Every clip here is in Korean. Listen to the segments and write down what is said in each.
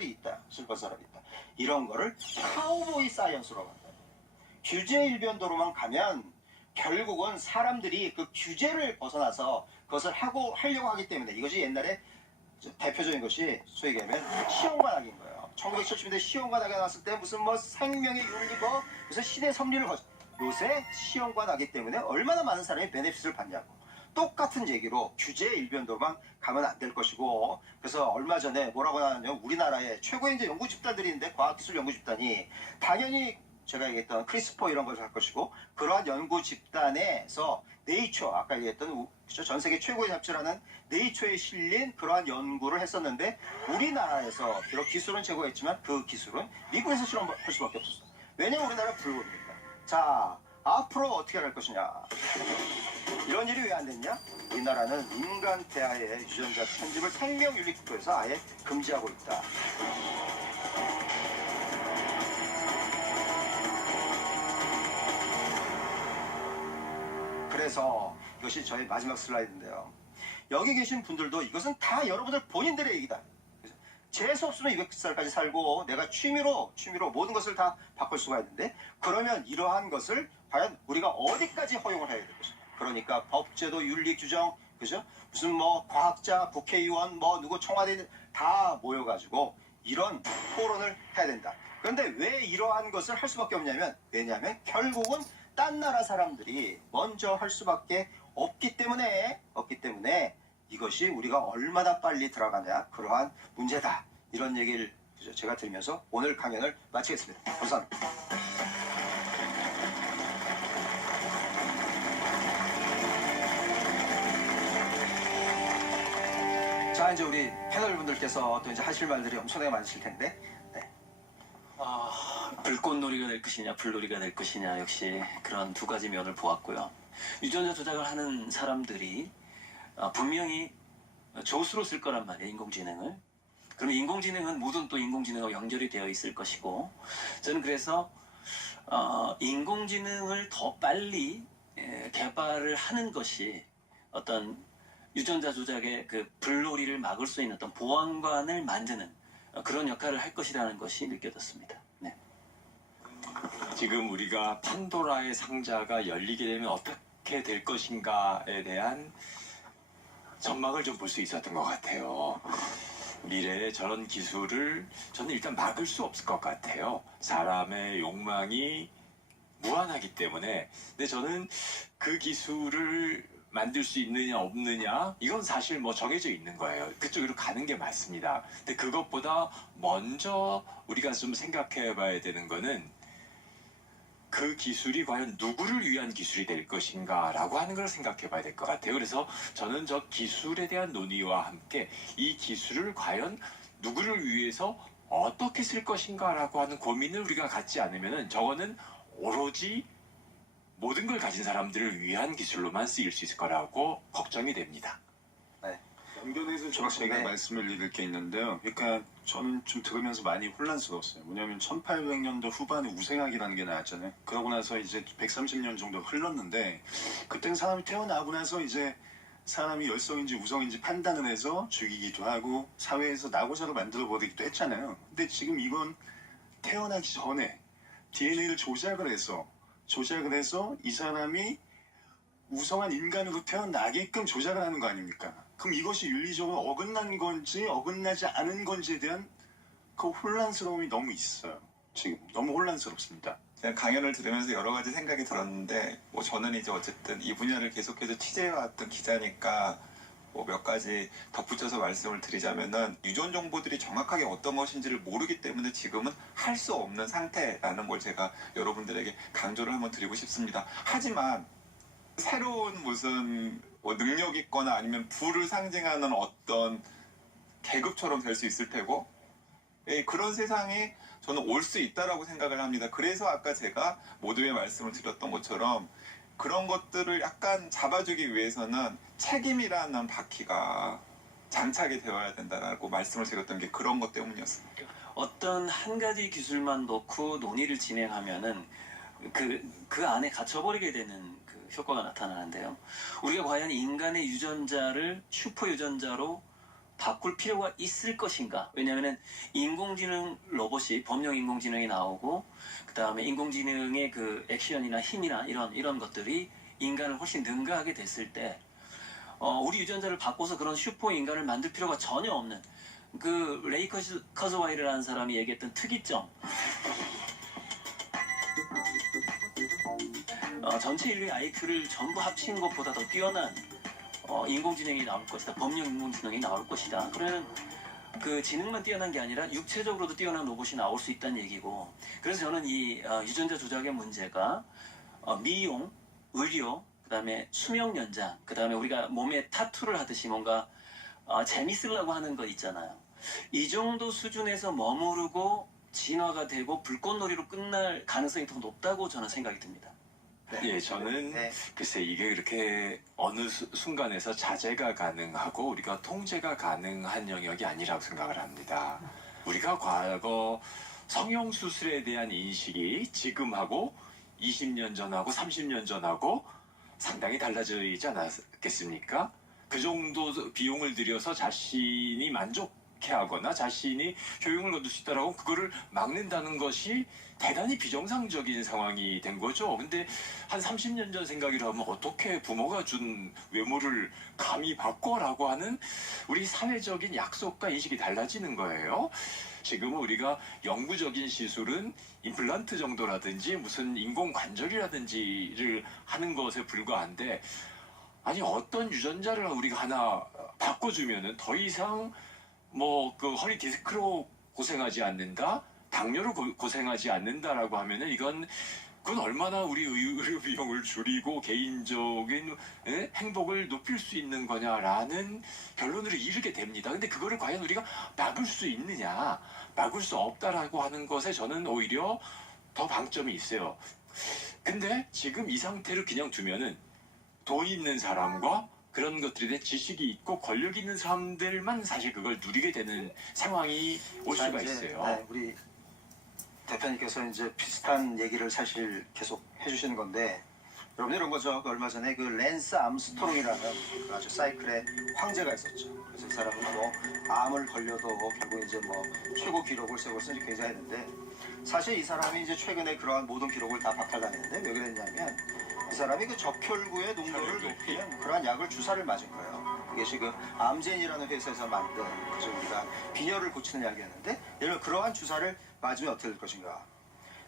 사람들이 있다. 슬픈 사람이 있다. 이런 거를 카우보이 사이언스로 한다. 규제 일변도로만 가면 결국은 사람들이 그 규제를 벗어나서 그것을 하려고 하기 때문에 이것이 옛날에 대표적인 것이 소위 얘기하면 시험관학인 거예요. 1970년대 시험관학에 나왔을 때 무슨 뭐 생명의 윤리 무슨 시대 섭리를 요새 시험관학이기 때문에 얼마나 많은 사람이 베네핏을 받냐고. 똑같은 얘기로 규제 일변도로만 가면 안 될 것이고, 그래서 얼마 전에 뭐라고 하냐면 우리나라의 최고의 이제 연구 집단들이 있는데 과학기술 연구 집단이 당연히 제가 얘기했던 크리스퍼 이런 것을 할 것이고, 그러한 연구 집단에서 네이처, 아까 얘기했던 전 세계 최고의 잡지라는 네이처에 실린 그러한 연구를 했었는데, 우리나라에서 비록 기술은 제고했지만 그 기술은 미국에서 실험할 수밖에 없었어. 왜냐면 우리나라 불법입니다. 자, 앞으로 어떻게 할 것이냐. 이런 일이 왜 안 됐냐? 우리나라는 인간 대하의 유전자 편집을 생명윤리국도에서 아예 금지하고 있다. 그래서 이것이 저의 마지막 슬라이드인데요. 여기 계신 분들도 이것은 다 여러분들 본인들의 얘기다. 재수 없으면 200살까지 살고 내가 취미로 모든 것을 다 바꿀 수가 있는데, 그러면 이러한 것을 과연 우리가 어디까지 허용을 해야 될 것인가. 그러니까 법제도, 윤리 규정, 그죠? 무슨 뭐 과학자, 국회의원, 뭐 누구 청와대 다 모여가지고 이런 토론을 해야 된다. 그런데 왜 이러한 것을 할 수밖에 없냐면, 왜냐하면 결국은 딴 나라 사람들이 먼저 할 수밖에 없기 때문에 이것이 우리가 얼마나 빨리 들어가냐, 그러한 문제다. 이런 얘기를 제가 드리면서 오늘 강연을 마치겠습니다. 감사합니다. 자, 이제 우리 패널 분들께서 또 이제 하실 말들이 엄청나게 많으실 텐데, 네. 불꽃놀이가 될 것이냐 불놀이가 될 것이냐, 역시 그런 두 가지 면을 보았고요. 유전자 조작을 하는 사람들이 분명히 조수로 쓸 거란 말이에요, 인공지능을. 그럼 인공지능은 모든 또 인공지능하고 연결이 되어 있을 것이고, 저는 그래서 인공지능을 더 빨리 개발을 하는 것이 어떤 유전자 조작의 그 불놀이를 막을 수 있는 어떤 보안관을 만드는 그런 역할을 할 것이라는 것이 느껴졌습니다. 네. 지금 우리가 판도라의 상자가 열리게 되면 어떻게 될 것인가에 대한 전망을 좀 볼 수 있었던 것 같아요. 미래에 저런 기술을 저는 일단 막을 수 없을 것 같아요. 사람의 욕망이 무한하기 때문에. 근데 저는 그 기술을 만들 수 있느냐 없느냐, 이건 사실 뭐 정해져 있는 거예요. 그쪽으로 가는 게 맞습니다. 근데 그것보다 먼저 우리가 좀 생각해 봐야 되는 거는 그 기술이 과연 누구를 위한 기술이 될 것인가 라고 하는 걸 생각해 봐야 될 것 같아요. 그래서 저는 저 기술에 대한 논의와 함께 이 기술을 과연 누구를 위해서 어떻게 쓸 것인가 라고 하는 고민을 우리가 갖지 않으면 저거는 오로지 모든 걸 가진 사람들을 위한 기술로만 쓰일 수 있을 거라고 걱정이 됩니다. 연결해서 제가 말씀을 드릴 게 있는데요. 그러니까 저는 좀 들으면서 많이 혼란스러웠어요. 뭐냐면 1800년도 후반에 우생학이라는 게 나왔잖아요. 그러고 나서 이제 130년 정도 흘렀는데, 그때는 사람이 태어나고 나서 이제 사람이 열성인지 우성인지 판단을 해서 죽이기도 하고 사회에서 낙오자로 만들어 버리기도 했잖아요. 근데 지금 이건 태어나기 전에 DNA를 조작을 해서 이 사람이 우성한 인간으로 태어나게끔 조작을 하는 거 아닙니까? 그럼 이것이 윤리적으로 어긋난 건지 어긋나지 않은 건지에 대한 그 혼란스러움이 너무 있어요. 지금 너무 혼란스럽습니다. 그냥 강연을 들으면서 여러 가지 생각이 들었는데, 뭐 저는 이제 어쨌든 이 분야를 계속해서 취재해왔던 기자니까 뭐 몇 가지 덧붙여서 말씀을 드리자면은, 유전 정보들이 정확하게 어떤 것인지를 모르기 때문에 지금은 할 수 없는 상태라는 걸 제가 여러분들에게 강조를 한번 드리고 싶습니다. 하지만 새로운 무슨 뭐 능력 있거나 아니면 부를 상징하는 어떤 계급처럼 될 수 있을 테고, 그런 세상에 저는 올 수 있다라고 생각을 합니다. 그래서 아까 제가 모두의 말씀을 드렸던 것처럼 그런 것들을 약간 잡아주기 위해서는 책임이라는 바퀴가 장착이 되어야 된다라고 말씀을 드렸던 게 그런 것 때문이었습니다. 어떤 한 가지 기술만 놓고 논의를 진행하면은 그 안에 갇혀버리게 되는 그 효과가 나타나는데요. 우리가 과연 인간의 유전자를 슈퍼 유전자로 바꿀 필요가 있을 것인가? 왜냐하면 인공지능 로봇이 법령 인공지능이 나오고 그 다음에 인공지능의 그 액션이나 힘이나 이런 것들이 인간을 훨씬 능가하게 됐을 때 우리 유전자를 바꿔서 그런 슈퍼 인간을 만들 필요가 전혀 없는 그 레이 커즈와이르라는 사람이 얘기했던 특이점. 전체 인류의 IQ를 전부 합친 것보다 더 뛰어난 인공지능이 나올 것이다. 법령 인공지능이 나올 것이다. 그러면 그 지능만 뛰어난 게 아니라 육체적으로도 뛰어난 로봇이 나올 수 있다는 얘기고, 그래서 저는 이 유전자 조작의 문제가 미용, 의료, 그다음에 수명 연장, 그다음에 우리가 몸에 타투를 하듯이 뭔가 재밌으려고 하는 거 있잖아요. 이 정도 수준에서 머무르고 진화가 되고 불꽃놀이로 끝날 가능성이 더 높다고 저는 생각이 듭니다. 예, 저는 네. 글쎄 이게 그렇게 어느 순간에서 자제가 가능하고 우리가 통제가 가능한 영역이 아니라고 생각을 합니다. 우리가 과거 성형수술에 대한 인식이 지금하고 20년 전하고 30년 전하고 상당히 달라지지 않았겠습니까? 그 정도 비용을 들여서 자신이 만족해하거나 자신이 효용을 거둘 수 있다라고 그거를 막는다는 것이 대단히 비정상적인 상황이 된 거죠. 근데 한 30년 전 생각이라 하면 어떻게 부모가 준 외모를 감히 바꿔라고 하는 우리 사회적인 약속과 인식이 달라지는 거예요. 지금은 우리가 영구적인 시술은 임플란트 정도라든지 무슨 인공관절이라든지를 하는 것에 불과한데, 아니 어떤 유전자를 우리가 하나 바꿔주면은 더 이상 뭐 그 허리 디스크로 고생하지 않는다, 당뇨로 고생하지 않는다라고 하면은 그건 얼마나 우리 의료 비용을 줄이고 개인적인 행복을 높일 수 있는 거냐라는 결론으로 이르게 됩니다. 근데 그거를 과연 우리가 막을 수 있느냐, 막을 수 없다라고 하는 것에 저는 오히려 더 방점이 있어요. 근데 지금 이 상태를 그냥 두면은 돈 있는 사람과 그런 것들에 대해 지식이 있고 권력 있는 사람들만 사실 그걸 누리게 되는 상황이 올 자, 수가 이제, 있어요. 네, 우리 대표님께서 이제 비슷한 얘기를 사실 계속 해주시는 건데, 여러분 이런 거죠. 그 얼마 전에 그 랜스 암스트롱이라는 그 아주 사이클의 황제가 있었죠. 그래서 이 사람은 뭐 암을 걸려도 결국 이제 뭐 최고 기록을 세워서 이제 굉장했는데, 사실 이 사람이 이제 최근에 그러한 모든 기록을 다 박탈당했는데 왜 그랬냐면 이 사람이 그 적혈구의 농도를 높이는 그러한 약을 주사를 맞은 거예요. 이게 지금 암젠이라는 회사에서 만든 그래서 우리가 빈혈을 고치는 약이었는데, 예를 들어 그러한 주사를 맞으면 어떻게 될 것인가.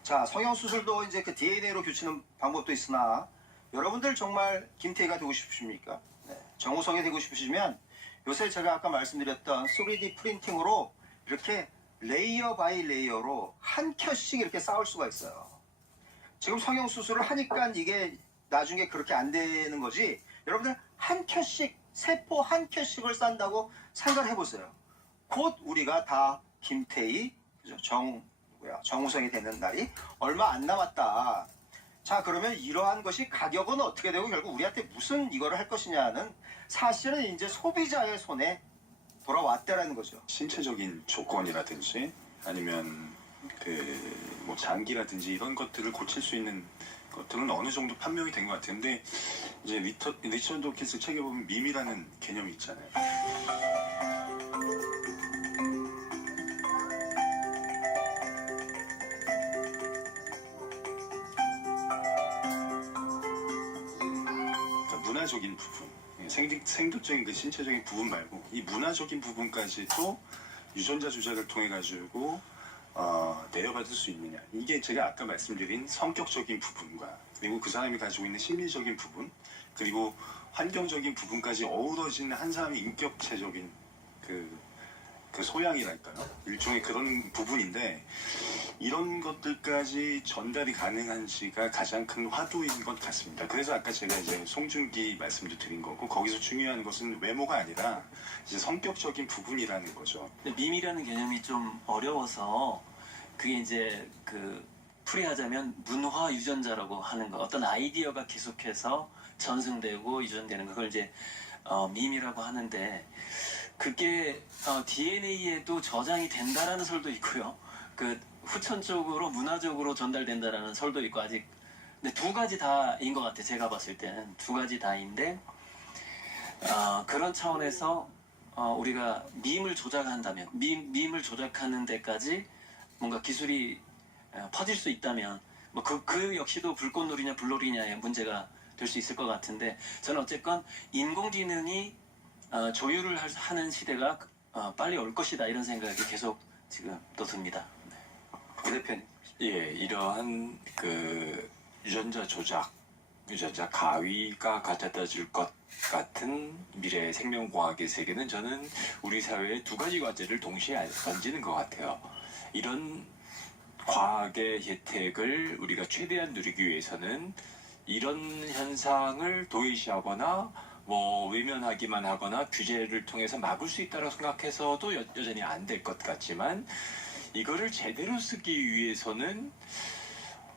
자, 성형수술도 이제 그 DNA로 교치는 방법도 있으나 여러분들 정말 김태희가 되고 싶으십니까? 네. 정우성이 되고 싶으시면 요새 제가 아까 말씀드렸던 3D 프린팅으로 이렇게 레이어 바이 레이어로 한 컷씩 이렇게 쌓을 수가 있어요. 지금 성형수술을 하니까 이게 나중에 그렇게 안 되는 거지, 여러분들 한 컷씩, 세포 한 컷씩을 싼다고 생각을 해보세요. 곧 우리가 다 김태희, 그죠? 정우성이 되는 날이 얼마 안 남았다. 자, 그러면 이러한 것이 가격은 어떻게 되고 결국 우리한테 무슨 이거를 할 것이냐는 사실은 이제 소비자의 손에 돌아왔다라는 거죠. 신체적인 조건이라든지 아니면 그 뭐 장기라든지 이런 것들을 고칠 수 있는 것들은 어느 정도 판명이 된 것 같은데, 이제 리처드 도킨스 책에 보면 밈이라는 개념이 있잖아요. 그러니까 문화적인 부분, 생도적인 그 신체적인 부분 말고 이 문화적인 부분까지도 유전자 조작을 통해 가지고 내려받을 수 있느냐, 이게 제가 아까 말씀드린 성격적인 부분과 그리고 그 사람이 가지고 있는 심리적인 부분 그리고 환경적인 부분까지 어우러진 한 사람의 인격체적인 그 소양이랄까요, 일종의 그런 부분인데, 이런 것들까지 전달이 가능한지가 가장 큰 화두인 것 같습니다. 그래서 아까 제가 이제 송중기 말씀도 드린 거고, 거기서 중요한 것은 외모가 아니라 이제 성격적인 부분이라는 거죠. 근데 밈이라는 개념이 좀 어려워서 그게 이제 그 풀이하자면 문화 유전자라고 하는 거, 어떤 아이디어가 계속해서 전승되고 유전되는 그걸 이제 밈이라고 하는데, 그게 DNA에도 저장이 된다라는 설도 있고요. 그 후천적으로 문화적으로 전달된다라는 설도 있고, 아직 근데 두 가지 다인 것 같아요. 제가 봤을 때는 두 가지 다인데 그런 차원에서 우리가 밈을 조작한다면 밈을 조작하는 데까지 뭔가 기술이 퍼질 수 있다면 뭐 그 역시도 불꽃놀이냐 불놀이냐의 문제가 될 수 있을 것 같은데 저는 어쨌건 인공지능이 조율을 하는 시대가 빨리 올 것이다 이런 생각이 계속 지금 또 듭니다. 네. 구 대표님. 예, 이러한 그 유전자 조작, 유전자 가위가 가져다 줄 것 같은 미래 생명공학의 세계는 저는 우리 사회의 두 가지 과제를 동시에 던지는 것 같아요. 이런 과학의 혜택을 우리가 최대한 누리기 위해서는 이런 현상을 도외시하거나 뭐 외면하기만 하거나 규제를 통해서 막을 수 있다고 생각해서도 여전히 안 될 것 같지만 이거를 제대로 쓰기 위해서는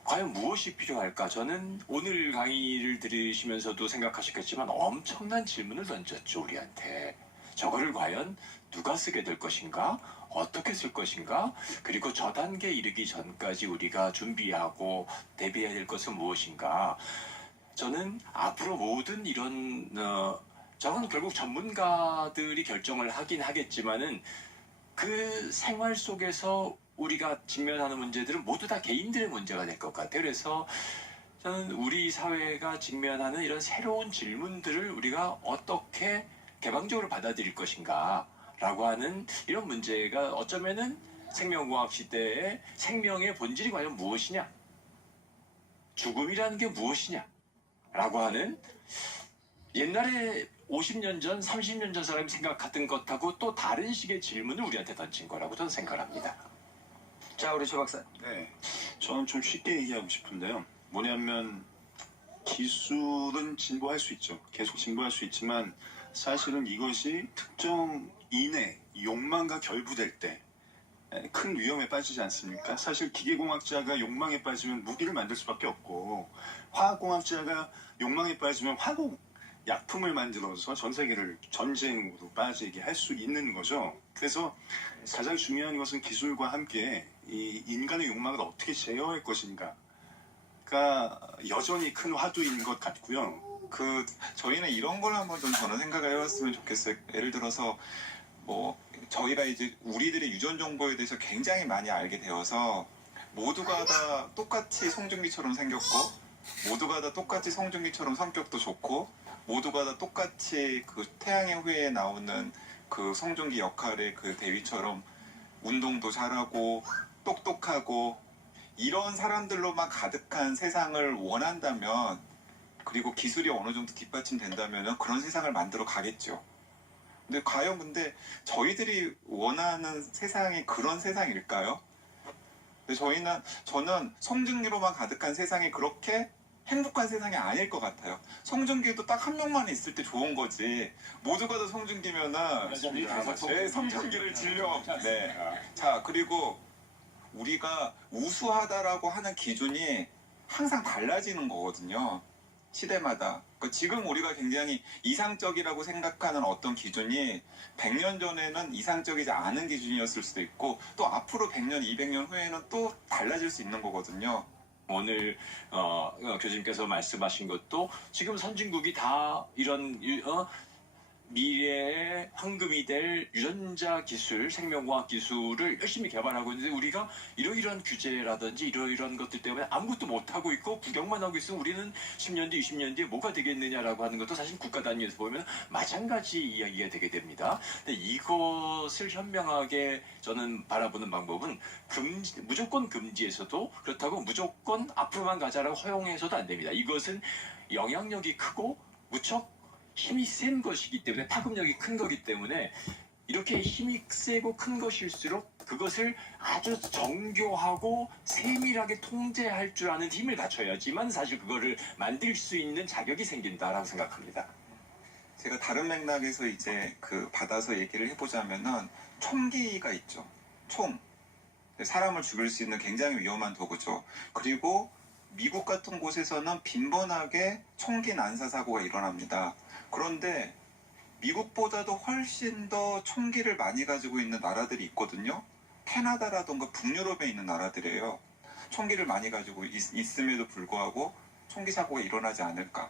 과연 무엇이 필요할까? 저는 오늘 강의를 들으시면서도 생각하셨겠지만 엄청난 질문을 던졌죠, 우리한테. 저거를 과연 누가 쓰게 될 것인가? 어떻게 쓸 것인가? 그리고 저 단계에 이르기 전까지 우리가 준비하고 대비해야 될 것은 무엇인가? 저는 앞으로 모든 이런 저건 결국 전문가들이 결정을 하긴 하겠지만은 그 생활 속에서 우리가 직면하는 문제들은 모두 다 개인들의 문제가 될 것 같아요. 그래서 저는 우리 사회가 직면하는 이런 새로운 질문들을 우리가 어떻게 개방적으로 받아들일 것인가 라고 하는 이런 문제가 어쩌면은 생명공학 시대의 생명의 본질이 과연 무엇이냐, 죽음이라는 게 무엇이냐 라고 하는 옛날에 50년 전, 30년 전 사람이 생각하던 것하고 또 다른 식의 질문을 우리한테 던진 거라고 저는 생각합니다. 자, 우리 조 박사. 네, 저는 좀 쉽게 얘기하고 싶은데요. 뭐냐면 기술은 진보할 수 있죠. 계속 진보할 수 있지만 사실은 이것이 특정 인의 욕망과 결부될 때 큰 위험에 빠지지 않습니까? 사실 기계공학자가 욕망에 빠지면 무기를 만들 수밖에 없고 화학공학자가 욕망에 빠지면 화공 약품을 만들어서 전 세계를 전쟁으로 빠지게 할 수 있는 거죠. 그래서 가장 중요한 것은 기술과 함께 이 인간의 욕망을 어떻게 제어할 것인가가 여전히 큰 화두인 것 같고요. 저희는 이런 걸 한번 좀 저는 생각을 해봤으면 좋겠어요. 예를 들어서 뭐 저희가 이제 우리들의 유전 정보에 대해서 굉장히 많이 알게 되어서 모두가 다 똑같이 송중기처럼 생겼고 모두가 다 똑같이 송중기처럼 성격도 좋고 모두가 다 똑같이 그 태양의 후예에 나오는 그 송중기 역할의 그 대위처럼 운동도 잘하고 똑똑하고 이런 사람들로만 가득한 세상을 원한다면 그리고 기술이 어느 정도 뒷받침된다면 그런 세상을 만들어 가겠죠. 근데 과연 저희들이 원하는 세상이 그런 세상일까요? 근데 저는 성중기로만 가득한 세상이 그렇게 행복한 세상이 아닐 것 같아요. 성중기도 딱 한 명만 있을 때 좋은 거지. 모두가 다 성중기면은 네, 성중기를 질려. 네. 자, 그리고 우리가 우수하다라고 하는 기준이 항상 달라지는 거거든요. 시대마다. 그러니까 지금 우리가 굉장히 이상적이라고 생각하는 어떤 기준이 100년 전에는 이상적이지 않은 기준이었을 수도 있고 또 앞으로 100년, 200년 후에는 또 달라질 수 있는 거거든요. 오늘 교수님께서 말씀하신 것도 지금 선진국이 다 이런 미래의 황금이 될 유전자 기술, 생명공학 기술을 열심히 개발하고 있는데 우리가 이러이러한 규제라든지 이러이러한 것들 때문에 아무것도 못하고 있고 구경만 하고 있으면 우리는 10년 뒤, 20년 뒤에 뭐가 되겠느냐라고 하는 것도 사실 국가 단위에서 보면 마찬가지 이야기가 되게 됩니다. 근데 이것을 현명하게 저는 바라보는 방법은 무조건 금지해서도 그렇다고 무조건 앞으로만 가자라고 허용해서도 안 됩니다. 이것은 영향력이 크고 무척 힘이 센 것이기 때문에 파급력이 큰 거기 때문에 이렇게 힘이 세고 큰 것일수록 그것을 아주 정교하고 세밀하게 통제할 줄 아는 힘을 갖춰야지만 사실 그거를 만들 수 있는 자격이 생긴다라고 생각합니다. 제가 다른 맥락에서 이제 받아서 얘기를 해보자면은 총기가 있죠. 총. 사람을 죽일 수 있는 굉장히 위험한 도구죠. 그리고 미국 같은 곳에서는 빈번하게 총기 난사 사고가 일어납니다. 그런데 미국보다도 훨씬 더 총기를 많이 가지고 있는 나라들이 있거든요. 캐나다라던가 북유럽에 있는 나라들이에요. 총기를 많이 가지고 있음에도 불구하고 총기 사고가 일어나지 않을까.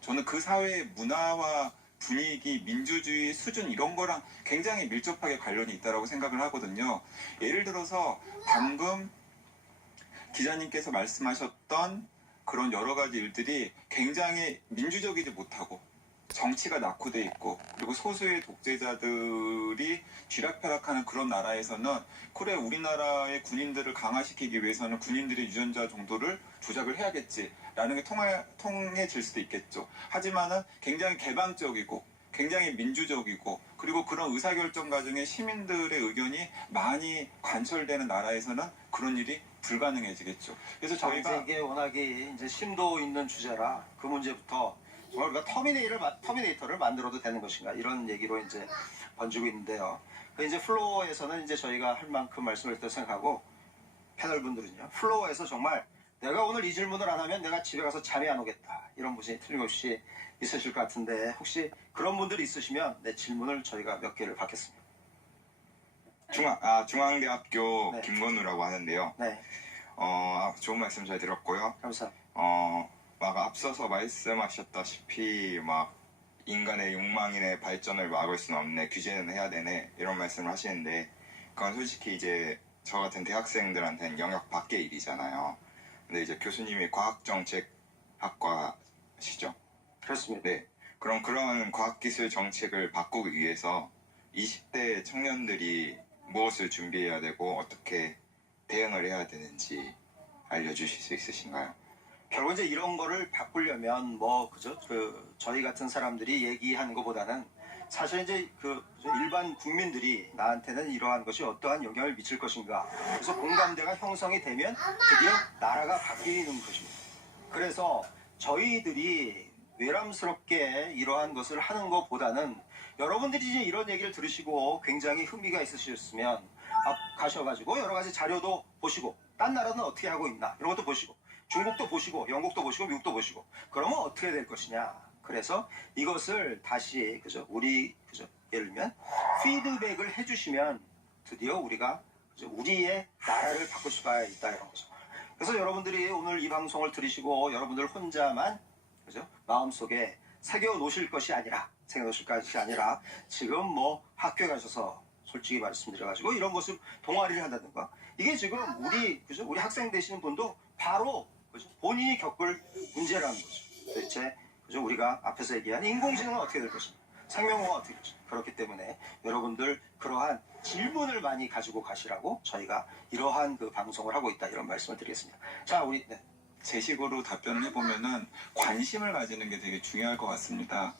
저는 그 사회의 문화와 분위기, 민주주의 수준 이런 거랑 굉장히 밀접하게 관련이 있다고 생각을 하거든요. 예를 들어서 방금 기자님께서 말씀하셨던 그런 여러 가지 일들이 굉장히 민주적이지 못하고 정치가 낙후돼 있고 그리고 소수의 독재자들이 쥐락펴락하는 그런 나라에서는 그래 우리나라의 군인들을 강화시키기 위해서는 군인들의 유전자 정도를 조작을 해야겠지라는 게 통해질 수도 있겠죠. 하지만은 굉장히 개방적이고 굉장히 민주적이고 그리고 그런 의사결정 과정에 시민들의 의견이 많이 관철되는 나라에서는 그런 일이 불가능해지겠죠. 그래서 자, 저희가 이제 이게 워낙에 이제 심도 있는 주제라 그 문제부터 정말 우리가 터미네이터를 만들어도 되는 것인가 이런 얘기로 이제 번지고 있는데요. 그 이제 플로어에서는 이제 저희가 할 만큼 말씀을 했다고 생각하고 패널 분들은요. 플로어에서 정말 내가 오늘 이 질문을 안 하면 내가 집에 가서 잠이 안 오겠다 이런 분이 틀림없이 있으실 것 같은데 혹시 그런 분들이 있으시면 내 질문을 저희가 몇 개를 받겠습니다. 중앙대학교 네. 김건우라고 하는데요. 네, 좋은 말씀 잘 들었고요. 감사합니다. 막 앞서서 말씀하셨다시피 막 인간의 욕망이네 발전을 막을 수는 없네 규제는 해야 되네 이런 말씀을 하시는데 그건 솔직히 이제 저 같은 대학생들한테는 영역 밖의 일이잖아요. 근데 이제 교수님이 과학정책학과시죠. 그렇습니다. 네. 그럼 그런 과학기술 정책을 바꾸기 위해서 20대 청년들이 무엇을 준비해야 되고 어떻게 대응을 해야 되는지 알려주실 수 있으신가요? 결국 이제 이런 거를 바꾸려면 뭐 그죠? 그 저희 같은 사람들이 얘기하는 것보다는 사실 이제 그 일반 국민들이 나한테는 이러한 것이 어떠한 영향을 미칠 것인가. 그래서 공감대가 형성이 되면 드디어 나라가 바뀌는 것입니다. 그래서 저희들이 외람스럽게 이러한 것을 하는 것보다는 여러분들이 이제 이런 얘기를 들으시고 굉장히 흥미가 있으셨으면 가셔가지고 여러 가지 자료도 보시고 딴 나라는 어떻게 하고 있나 이런 것도 보시고 중국도 보시고 영국도 보시고 미국도 보시고 그러면 어떻게 될 것이냐. 그래서 이것을 다시 그죠 예를 들면 피드백을 해주시면 드디어 우리가 그죠? 우리의 나라를 바꿀 수가 있다 이런 거죠. 그래서 여러분들이 오늘 이 방송을 들으시고 여러분들 혼자만 그죠 마음속에 새겨 놓으실 것이 아니라 지금 뭐 학교에 가셔서 솔직히 말씀드려가지고 이런 모습 동아리를 한다든가 이게 지금 우리 학생 되시는 분도 바로 그죠? 본인이 겪을 문제라는 거죠. 도대체 그죠? 우리가 앞에서 얘기한 인공지능은 어떻게 될 것인가, 생명호가 어떻게 될 것인가. 그렇기 때문에 여러분들 그러한 질문을 많이 가지고 가시라고 저희가 이러한 그 방송을 하고 있다 이런 말씀을 드리겠습니다. 자, 우리 제 식으로 답변을 해보면은 관심을 가지는 게 되게 중요할 것 같습니다.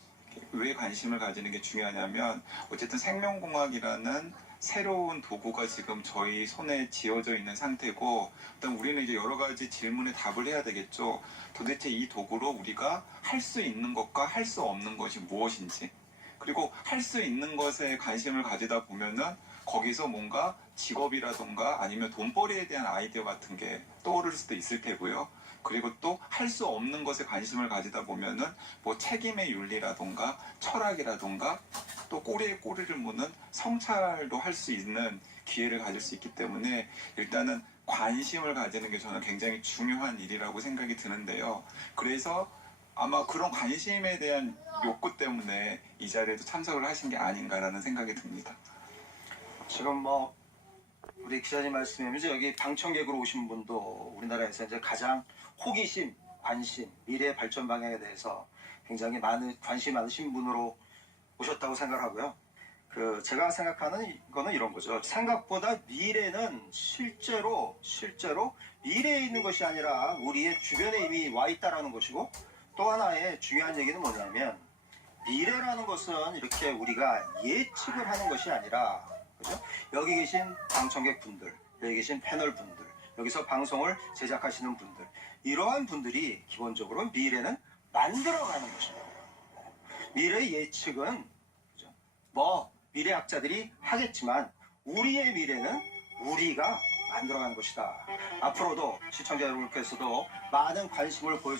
왜 관심을 가지는 게 중요하냐면 어쨌든 생명공학이라는 새로운 도구가 지금 저희 손에 쥐어져 있는 상태고 일단 우리는 이제 여러 가지 질문에 답을 해야 되겠죠. 도대체 이 도구로 우리가 할 수 있는 것과 할 수 없는 것이 무엇인지 그리고 할 수 있는 것에 관심을 가지다 보면은 거기서 뭔가 직업이라던가 아니면 돈벌이에 대한 아이디어 같은 게 떠오를 수도 있을 테고요. 그리고 또 할 수 없는 것에 관심을 가지다 보면은 뭐 책임의 윤리라던가 철학이라던가 또 꼬리에 꼬리를 무는 성찰도 할 수 있는 기회를 가질 수 있기 때문에 일단은 관심을 가지는 게 저는 굉장히 중요한 일이라고 생각이 드는데요. 그래서 아마 그런 관심에 대한 욕구 때문에 이 자리에도 참석을 하신 게 아닌가라는 생각이 듭니다. 지금 뭐 우리 기자님 말씀에 이제 여기 방청객으로 오신 분도 우리나라에서 이제 가장 호기심, 관심, 미래 발전 방향에 대해서 굉장히 관심 많으신 분으로 오셨다고 생각하고요. 제가 생각하는 거는 이런 거죠. 생각보다 미래는 실제로 미래에 있는 것이 아니라 우리의 주변에 이미 와 있다라는 것이고 또 하나의 중요한 얘기는 뭐냐면 미래라는 것은 이렇게 우리가 예측을 하는 것이 아니라 그죠? 여기 계신 방청객 분들, 여기 계신 패널 분들, 여기서 방송을 제작하시는 분들 이러한 분들이 기본적으로 미래는 만들어가는 것입니다. 미래의 예측은 그죠? 뭐 미래학자들이 하겠지만 우리의 미래는 우리가 만들어가는 것이다. 앞으로도 시청자 여러분께서도 많은 관심을 보여주